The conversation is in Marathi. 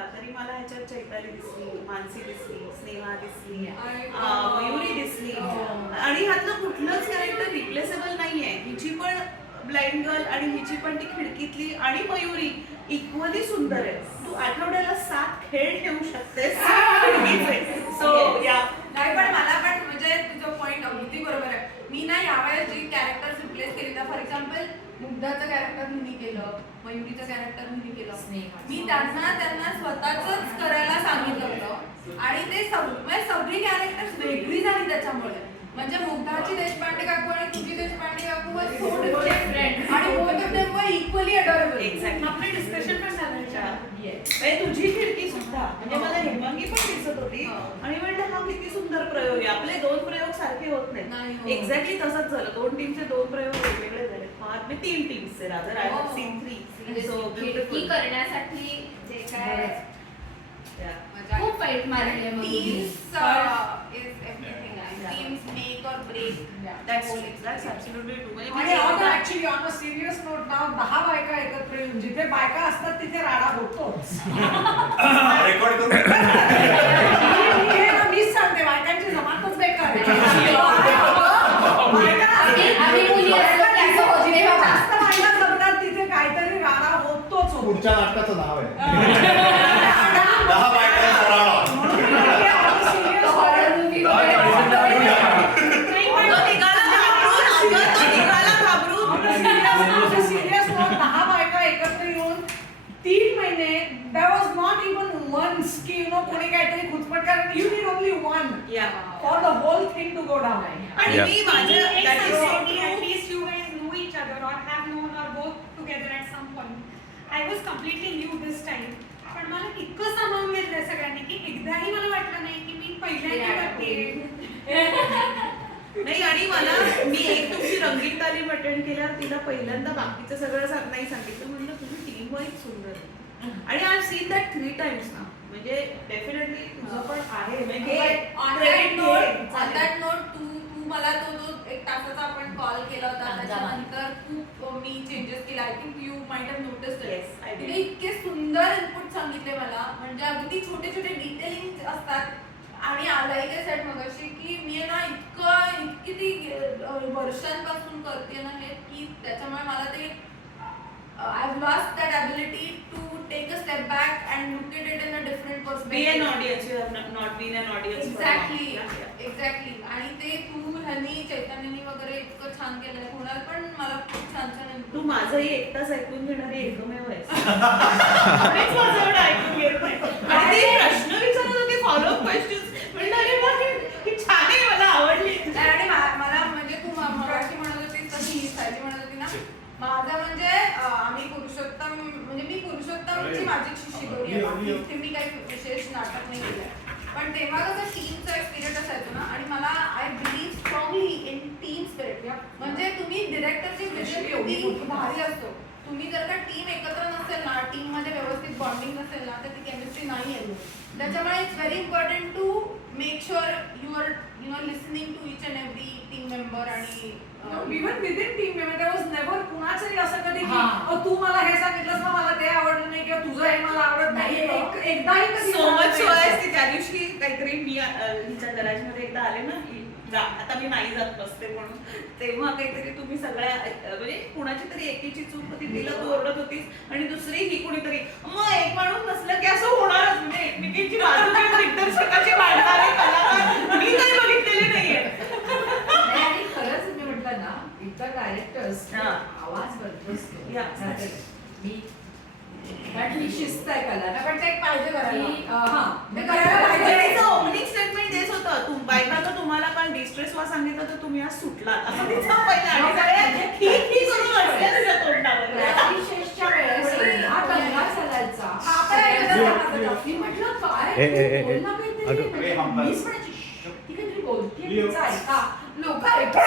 बघितला तरी मला ह्याच्यात चैताली दिसली, मानसी दिसली, स्नेहा दिसली, मयुरी दिसली आणि ह्यातलं कुठलंच कॅरेक्टर रिप्लेसेबल नाहीये. हिची पण ब्लाइंड गर्ल आणि हिची पण ती खिडकीतली आणि मयुरी इक्वली सुंदर आहे. तू आठवड्याला 7 खेळ ठेवू शकतेस. सो या नाही पण मला पण म्हणजे तुझं पॉइंट अगदी बरोबर आहे. मी ना यावेळेस जी कॅरेक्टर रिप्लेस केली तर फॉर एक्झाम्पल मुग्धाचं कॅरेक्टर मी केलं, मयुरीचं कॅरेक्टर मी केलं, मी त्यांना स्वतःच करायला सांगितलं होतं आणि ते सगळी कॅरेक्टर्स वेगळी झाली त्याच्यामुळे. म्हणजे मुग्धाची देशपांडे काकू आणि तुझी देशपांडे काकू was so different आणि both of them were equally adorable. Exactly आपले डिस्कशन पण झालं. म्हणजे तुझी खिडकी सुद्धा म्हणजे मला हेमांगी पण दिसत होती आणि म्हटलं हा किती सुंदर प्रयोग आहे. आपले 2 प्रयोग सारखे होत नाहीत. एक्झॅक्टली तसंच झालं. 2 टीमचे 2 प्रयोग वेगवेगळे झाले. फार मी 3 टीम्सचे rather I have seen 3. So खिडकी करण्यासाठी जे काय खूप फाईट मारली आहे Teams make or break. That's absolutely true. आणि आता actually on a serious note ना 10 बायका एकत्र येऊन जिथे बायका असतात तिथे राडा होतोच. रेकॉर्ड करू. मीच सांगते बायकांची जमातच बेकार आहे. जास्त बायका जमतात तिथे काहीतरी राडा होतोच होतो. पुढच्या नाटकाचं नाव आहे 10 बायकांचा राडा. सिरियस नोट 10 बायका एकत्र येऊन 3 महिने there was not even once की यू नो कोणी काहीतरी खुचपट कारण you need only one for the whole thing to go down. आणि मी माझ्या at least you guys know each other or have known or worked together at some point. I was completely new this time. पण मला इतकं सामावून घेतलंय सगळ्यांनी की एकदाही मला वाटलं नाही की मी पहिल्यांदा करते. नाही आणि मला मी एक तुमची रंगीत तालीम अटेंड केल्यावर तिला पहिल्यांदा बाकीचं सगळं नाही सांगितलं. म्हणलं तुम्ही टीम वाईज सुंदर आहे आणि आय सीन दॅट 3 times ना. म्हणजे डेफिनेटली तुझं पण आहे. ऑन दॅट नोट तू मला तो 1 तासाचा आपण कॉल केला होता त्याच्यानंतर खूप मी चेंजेस केले. I think you might have noticed. तिने इतके सुंदर इनपुट सांगितले मला. म्हणजे अगदी छोटे छोटे डिटेलिंग असतात आणि आलाही ते सेट मगाशी की मी ना इतकी ती वर्षांपासून करते ना हे की त्याच्यामुळे मला ते I have lost that ability to take a step back and look at it in a different perspective. Be an audience. You have not been an audience. Exactly आणि ते तू ह्यांनी चैतन्यनी वगैरे इतकं छान केलंय. कुणाल पण मला खूप छान छान. तू माझंही एकटाच ऐकून घेणारी एकमेव आहेस. ऐकून घेत नाही आणि ते प्रश्न विचारत होते फॉलोअप क्वेश्चन्स. म्हणलं छान आहे मला आवडली. आणि मला म्हणजे तू मराठी म्हणत होती तशी सायली म्हणत होती ना. माझं म्हणजे आम्ही पुरुषोत्तम म्हणजे मी पुरुषोत्तमची माझी शिकवली आहे. इथे मी काही विशेष नाटक नाही केलंय पण तेव्हा कसं टीमचा एक स्पिरिट असायचं ना आणि मला I believe strongly in team spirit. म्हणजे तुम्ही डिरेक्टरची विजन एवढी भारी असतो. तुम्ही जर का टीम एकत्र नसेल ना टीम मध्ये व्यवस्थित बॉन्डिंग नसेल ना तर ती केमिस्ट्री नाही येईल. त्याच्यामुळे it's very important to make sure you are listening to each and every team member. आणि even within team member there was never कुणाचंही असं कधी की तू मला हे सांगितलंस ना मला ते आवडलं नाही किंवा तुझं हे मला आवडत नाही. एकदाही कधी सो मच सो की त्या दिवशी काहीतरी मी हिच्या गॅरेजमध्ये एकदा आले ना आता मी नाही जात बसते म्हणून. तेव्हा काहीतरी तुम्ही सगळ्या म्हणजे कुणाची तरी एकीची चूक होती तिला तू ओरडत होतीस आणि दुसरी ही कुणीतरी मग एक माणूस नसलं की असं होणारच. म्हणजे एकमेकींची बाजू दिग्दर्शकाची वाढणारे कलाकार मी काही बघितलेले नाहीये. खरंच मी म्हटलं ना इतर डायरेक्टर्स आवाज बदलतो. मी शिस्त आहे कला पण ते पाहिजे ओपनिंग स्टेटमेंट देत होतं बायकाचं तुम्हाला पण डिस्ट्रेस वा सांगितलं तर तुम्ही आज सुटला असं तिचा पहिला विशेषच्या वेळेस हा दंगा चालायचा. मी म्हटलं काय बोलणं काहीतरी मीच म्हणायची ती काहीतरी बोलते लोक ऐकतात.